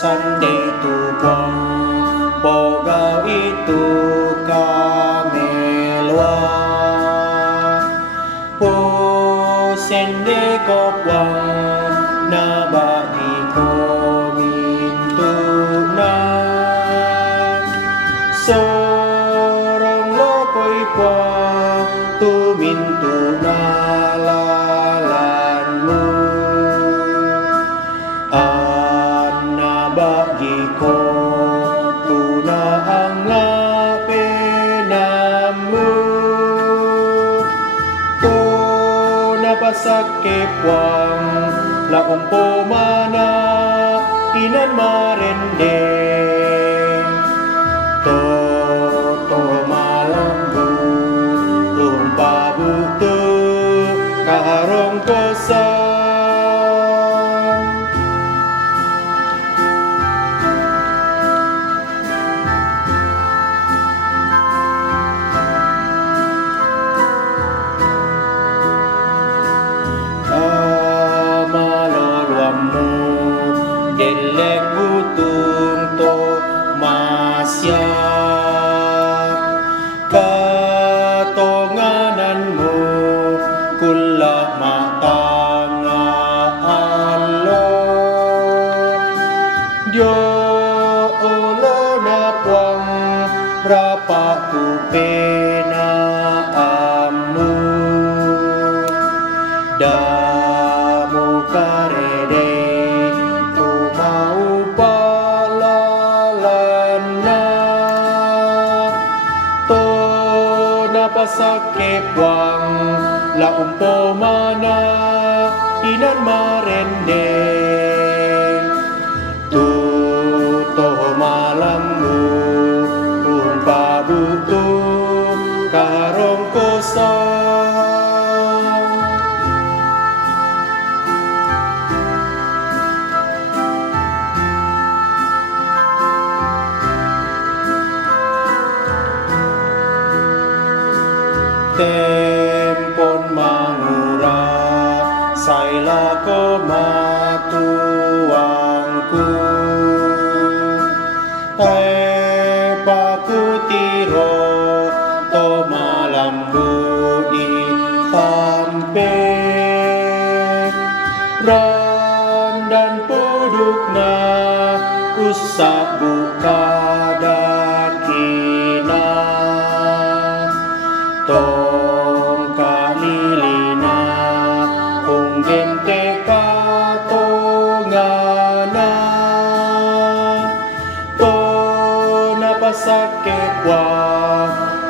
sande tu buang bogau itu kamelwa po sende ko buang na bagi ko mintu na sorong lokoy buang tu mintu na lalanmu bagi ko tuna ang lapenamu to napasakip wang laumpo mana inan marende to malambu tumpabutu kaharong kosa delek butung to masya katongananmu kula matanga alo dio olo na puang berapa tu pena amu damu karede pasakip wang laumpo mana inan marende tuto malammu umpabutu karong kosong tempon mangura saila ko matuangku pakutiro to malambu di tampe randan pudukna usak buka dakina tong kalilina kung gente katongana to napasakit wa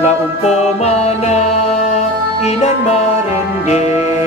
laumpo mana inan marende